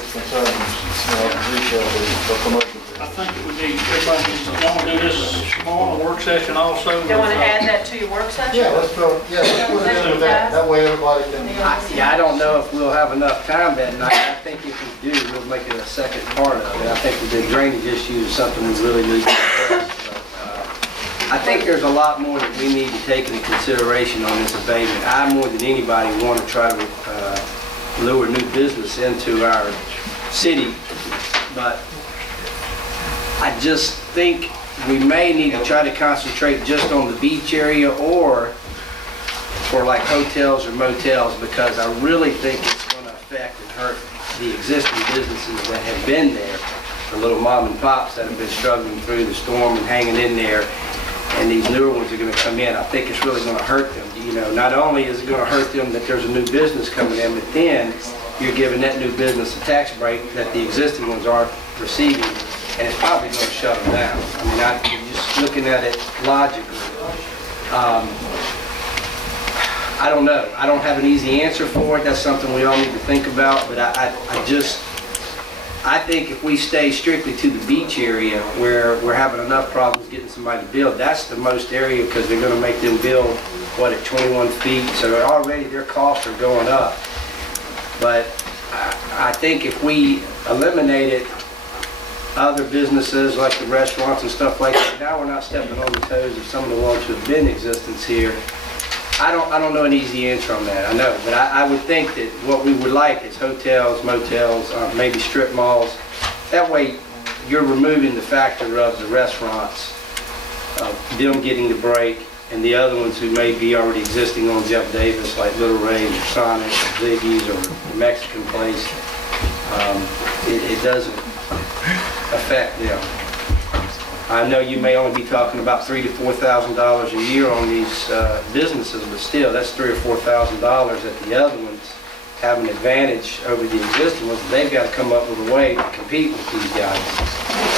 concerns, retail, the commercial. I think that we need, everybody needs to, y'all wanna do this tomorrow, a work session also? You want to add that to your work session? Yeah, let's put it in with that. That way everybody can. Yeah, I don't know if we'll have enough time that night. I think if we do, we'll make it a second part of it. I think the drainage issue is something we really need to address. I think there's a lot more that we need to take into consideration on this abatement. I, more than anybody, want to try to lure new business into our city, but I just think we may need to try to concentrate just on the beach area or for like hotels or motels, because I really think it's going to affect and hurt the existing businesses that have been there, the little mom and pops that have been struggling through the storm and hanging in there, and these newer ones are going to come in. I think it's really going to hurt them. You know, not only is it going to hurt them that there's a new business coming in, but then you're giving that new business a tax break that the existing ones aren't receiving, and it's probably going to shut them down. I mean, I'm just looking at it logically. I don't know. I don't have an easy answer for it. That's something we all need to think about, but I think if we stay strictly to the beach area where we're having enough problems getting somebody to build, that's the most area, because they're going to make them build, what, at 21 feet, so already their costs are going up. But I think if we eliminated other businesses like the restaurants and stuff like that, now we're not stepping on the toes of some of the ones who have been in existence here. I don't know an easy answer on that, I know, but I would think that what we would like is hotels, motels, maybe strip malls. That way you're removing the factor of the restaurants, them getting the break, and the other ones who may be already existing on Jeff Davis, like Little Range or Sonic or Ziggy's or the Mexican place. It doesn't affect them. I know you may only be talking about $3,000 to $4,000 a year on these businesses, but still, that's $3,000 or $4,000 that the other ones have an advantage over the existing ones. They've got to come up with a way to compete with these guys.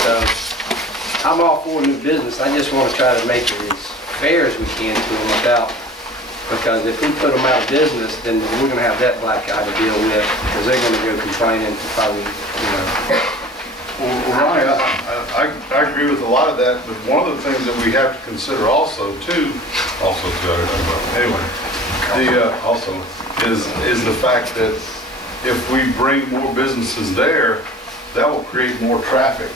So I'm all for new business. I just want to try to make it as fair as we can to them because if we put them out of business, then we're going to have that black eye to deal with, because they're going to go complaining to probably, you know. Well, Ronnie, I agree with a lot of that, but one of the things that we have to consider also too, is the fact that if we bring more businesses there, that will create more traffic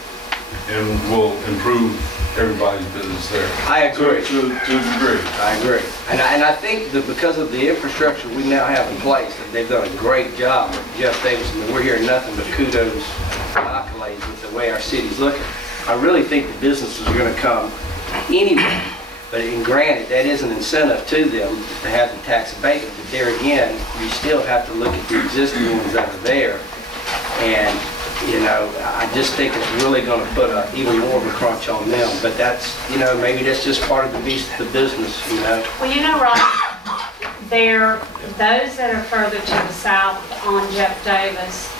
and will improve everybody's business there. I agree. To a degree. I agree. And I think that because of the infrastructure we now have in place, that they've done a great job with Jeff Davis, and we're hearing nothing but kudos and accolades with the way our city's looking. I really think the businesses are going to come anyway. But granted, that is an incentive to them to have the tax abatement. But there again, you still have to look at the existing ones that are there. And you know, I just think it's really going to put even more of a crunch on them. But that's, you know, maybe that's just part of the beast of the business, you know. Well, you know, Ron, those that are further to the south on Jeff Davis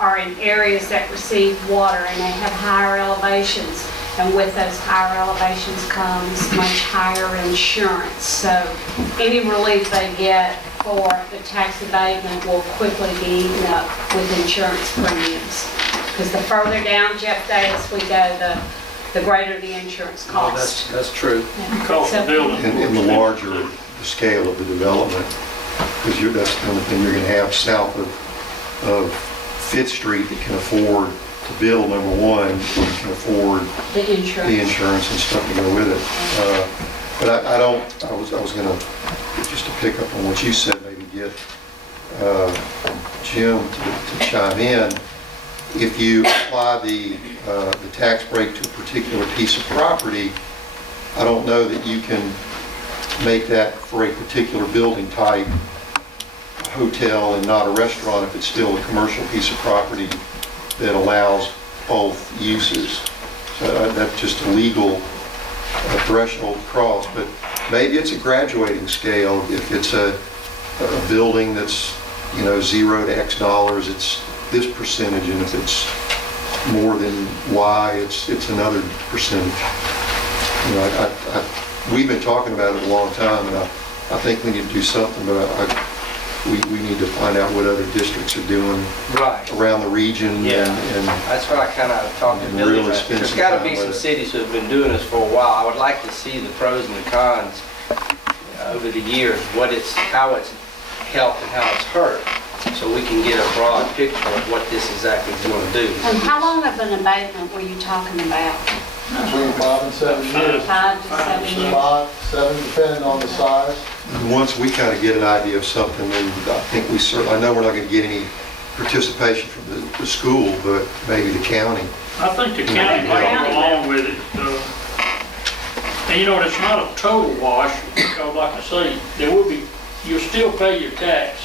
are in areas that receive water, and they have higher elevations. And with those higher elevations comes much higher insurance. So any relief they get for the tax abatement will quickly be eaten up with insurance premiums. Because the further down Jeff Davis we go, the greater the insurance cost. Well, that's true. Yeah. Cost of building. In the larger the scale of the development, because that's the only thing you're going to have south of 5th Street that can afford to build, number one, you can afford the insurance and stuff to go with it. But I was going to, just to pick up on what you said, maybe get Jim to chime in. If you apply the tax break to a particular piece of property, I don't know that you can make that for a particular building type, a hotel and not a restaurant, if it's still a commercial piece of property that allows both uses. So that's just a legal threshold to cross, but maybe it's a graduating scale. If it's a building that's, you know, $0 to X dollars, it's this percentage, and if it's more than Y, it's another percentage. You know, we've been talking about it a long time, and I think we need to do something, but we need to find out what other districts are doing Right. around the region Yeah. and That's what I kind of talked to And Billy really about. spend There's some got to time be some with it. cities who have been doing this for a while. I would like to see the pros and the cons over the years, how it's helped and how it's hurt, so we can get a broad picture of what this exactly is going to do. And how long of an abatement were you talking about? Between 5 and 7 years. 5 to 7 years? 5, 7, depending on the size. once we kind of get an idea of something, then I think we certainly, I know we're not going to get any participation from the school, but maybe the county. I think the county might go along with it. And you know, it's not a total wash, because like I say, there will be, you'll still pay your tax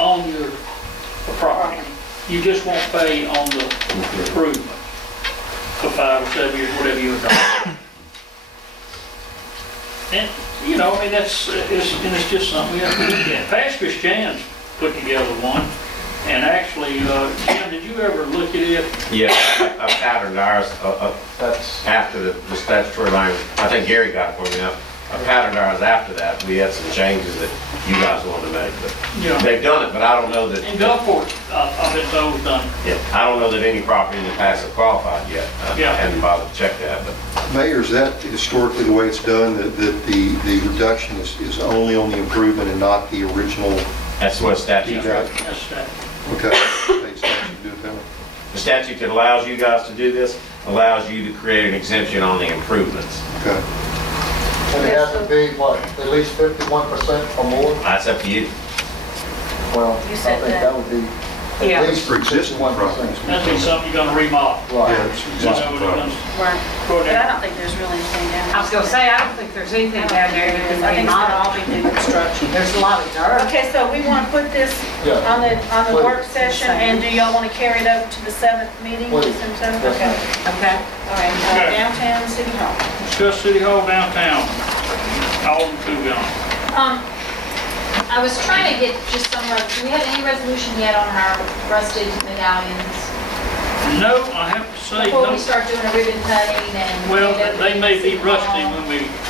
on your property. You just won't pay on the improvement for 5 or 7 years, whatever you're doing. And, you know, I mean, it's just something we have to look at. Past Christians put together one, and actually, Jim, did you ever look at it? Yeah, I patterned ours That's, after the statutory language. I think Gary got it for me now. I patterned ours after that. We had some changes that you guys wanted to make, but Yeah. they've done it, but I don't know that. In Gulfport, I've been told done. Yeah, I don't know that any property in the past have qualified yet. I Yeah. hadn't bothered to check that, but Mayor, is that historically the way it's done, that the reduction is only on the improvement and not the original? that's what statute. Yeah. That's that. Okay. State statute do it that way. The statute that allows you guys to do this allows you to create an exemption on the improvements. Okay. and it has to be, what, at least 51% or more? That's up to you. Well, I You think said that. that would be Yeah. at least For existing 51%. properties. That'd be something you're gonna remodel. Right. Yeah, it's You know, existing we're properties. gonna Right. go But I there. don't think there's really anything down there. I was gonna say, I don't think there's anything down there that can I be think it's gonna all modeled. be new construction. There's a lot of dirt. Okay, so we want to put this Yeah. on the Please. work session, and do y'all want to carry it over to the 7th meeting? Please. December 7th? Yes, Okay, ma'am. Okay. all right, Okay. downtown City Hall. Discuss City Hall downtown. Alden Coogan. I was trying to get just some, do we have any resolution yet on our rusted medallions? No, I have to say, Before no. we start doing a ribbon cutting and... Well, they may be rusty when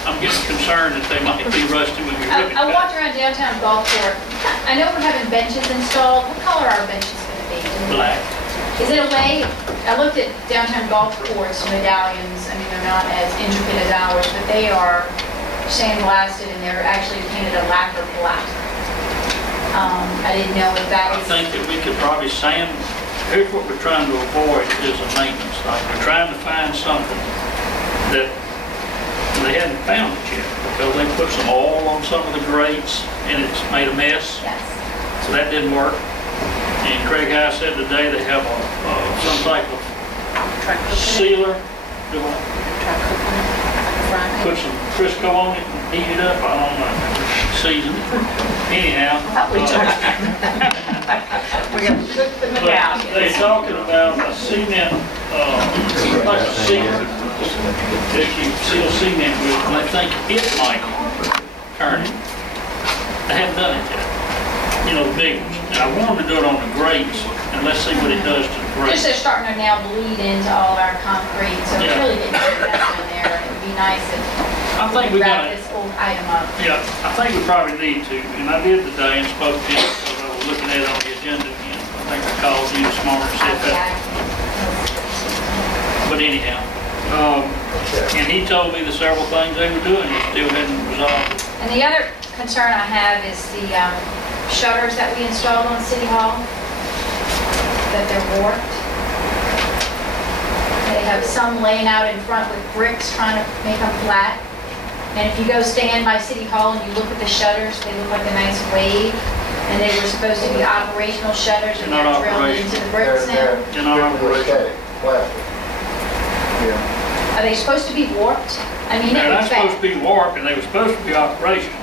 I'm getting concerned that they might be rusty when we rip it. I walked around downtown Gulfport. I know we're having benches installed. What color are our benches gonna be? Black. Is it a way, I looked at downtown Gulfport's medallions. I mean, they're not as intricate as ours, but they are sandblasted and they're actually painted a lacquer black. I didn't know if that I was... think that we could probably sand, here's what we're trying to avoid is a maintenance thing. We're trying to find something that they hadn't found it yet, because they put some oil on some of the grates and it's made a mess, Yes. so that didn't work. And Craig High said today they have some type of Try cooking it. sealer, do what? Try cooking it. Frying it. Put some Crisco on it and heat it up, I don't know, season it. Anyhow. We gotta cook the medallions. They're talking about a cement, like a sealer, that you seal cement with, and they think it might turn it. They haven't done it yet, you know, the big ones. And I want them to do it on the grates, and let's see what it does to the Just grates. they're starting to now bleed into all of our concrete, so it's Yeah. really getting too messy in there. It would be nice I think if we we got wrap it. this whole item up. Yeah, I think we probably need to, and I did today and spoke to him, because I was looking at it on the agenda again. I think I called you this morning and said that. But anyhow, and he told me the several things they were doing, he still hadn't resolved it. And the other concern I have is the shutters that we installed on City Hall, that they're warped. They have some laying out in front with bricks trying to make them flat. And if you go stand by City Hall and you look at the shutters, they look like a nice wave. And they were supposed to be operational shutters and They're they're not drilled into the bricks now. They're not operational. Static, plastic. Yeah. Are they supposed to be warped? I mean, it They're would not supposed to fit. be warped, and they were supposed to be operational,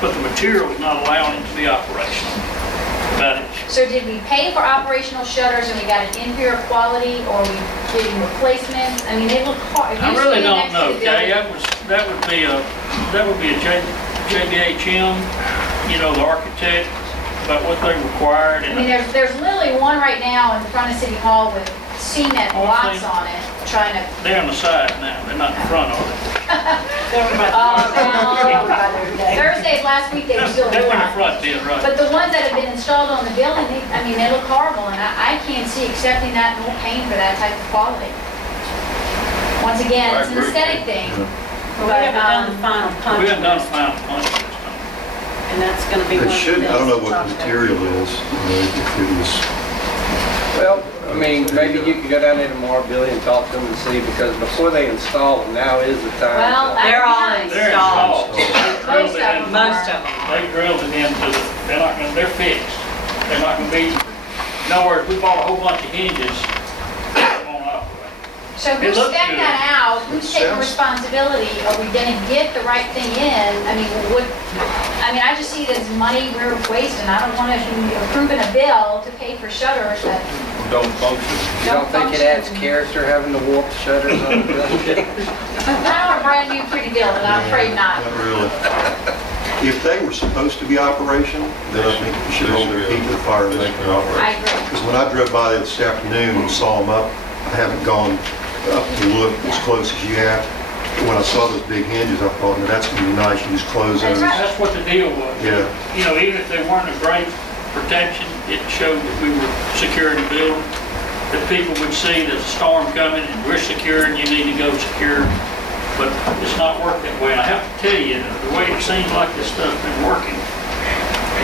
but the material is not allowing it to be operational. About it. So did we pay for operational shutters and we got an inferior quality, or we getting replacements? I mean, they look hard. If I you really stand don't next to know, the Kay, building- that would be a JBHM, you know, the architect, about what they required, I mean, and there's literally one right now in front of City Hall with cement Oh, I blocks see. on it, trying to, They're on the side now, they're not in front, are they? Thursday of last week, they were still in They were in the front. front then, right? But the ones that have been installed on the building, I mean, they look horrible, and I can't see accepting that and paying for that type of quality. Once again, it's an aesthetic thing. We haven't done the final punch. We haven't done the final punch this time. And that's gonna be one They of the should, I don't know what the things to talk material is, if it was, Well, I mean, maybe you could go down there tomorrow, Billy, and talk to them and see, because before they install them, now is the time. Well, to- They're all nice. They're installed. installed. Most of them Most are. of them. They drilled it into the, they're not gonna, they're fixed. They're not gonna be, in other words, we bought a whole bunch of hinges, they won't operate. So who's It looks spec good. that out? Who's taking Sounds- responsibility? Are we gonna get the right thing in? I mean, I just see it as money we're wasting. I don't wanna be approving a bill to pay for shutters that Don't function. You don't think it adds character having the warped shutters on the building? not a brand new pretty building, I'm afraid not. not really. If they were supposed to be operational, then I think you should hold their feet to the fire and make them I operate. agree. Because when I drove by there this afternoon and saw them up, I haven't gone up to look as close as you have. But when I saw those big hinges, I thought, "Now, that's gonna be nice, you just close That's those." right. That's what the deal was. Yeah. You know, even if they weren't a great protection, it showed that we were securing the building, that people would see there's a storm coming and we're secure and you need to go secure. But it's not worked that way. And I have to tell you, the way it seems like this stuff's been working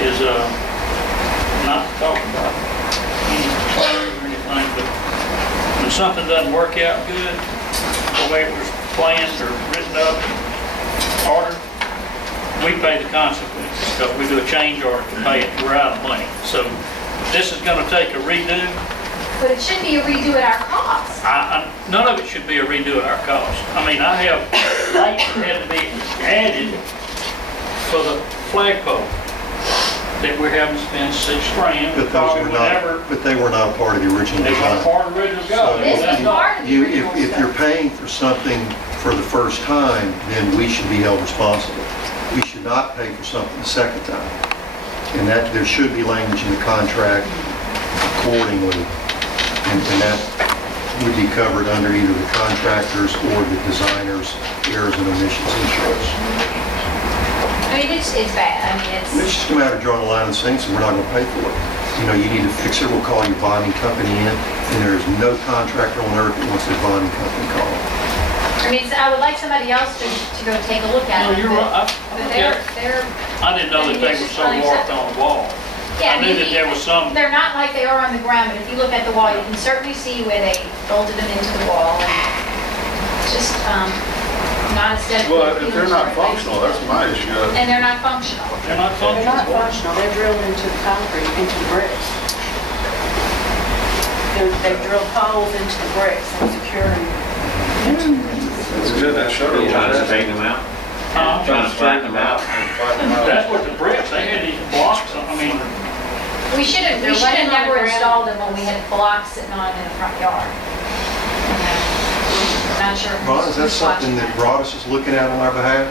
is, not to talk about any concerns or anything, but when something doesn't work out good, the way it was planned or written up, ordered, we pay the consequences, because we do a change order to pay it, we're out of money. So this is gonna take a redo. But it should be a redo at our cost. None of it should be a redo at our cost. I mean, I have lights that had to be added for the flagpole that we're having to spend $6,000, But those probably were whenever not, but they were not a part of the original they design. got part of the original go. This was part of the You, original if you're stuff. paying for something for the first time, then we should be held responsible. We should not pay for something the second time. And that, there should be language in the contract accordingly. And that would be covered under either the contractors or the designer's errors and omissions insurance. I mean, it's bad. I mean, It's just a matter of drawing a line in the sand, so we're not gonna pay for it. You know, you need to fix it, we'll call your bonding company in, and there's no contractor on earth that wants their bonding company called. I mean, I would like somebody else to go take a look at No, it. you're right. But they're, I didn't know that they were so warped on the wall. yeah, I knew that there was some, they're not like they are on the ground, but if you look at the wall, you can certainly see where they bolted them into the wall. And it's just, not aesthetically. Well, if they're not appealing. functional, that's my issue. And they're not functional. they're not They're not functional. functional, they're drilled into the concrete, into the bricks. They've drilled holes into the bricks and securing. It's good, that shutter. You trying to straighten them out? Trying to flatten them out? That's what the bricks, they had these blocks, I mean, We should have They're laying on the never ground. installed them when we had blocks sitting on in the front yard. Not sure. Ron, is that who's something watching that Broadus is looking at on our behalf?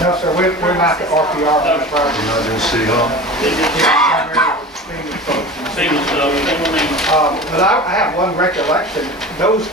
No, sir, we're not the RPR on the We're project. not doing City Hall? they just, Yeah, see, so, they don't even But I have one recollection, those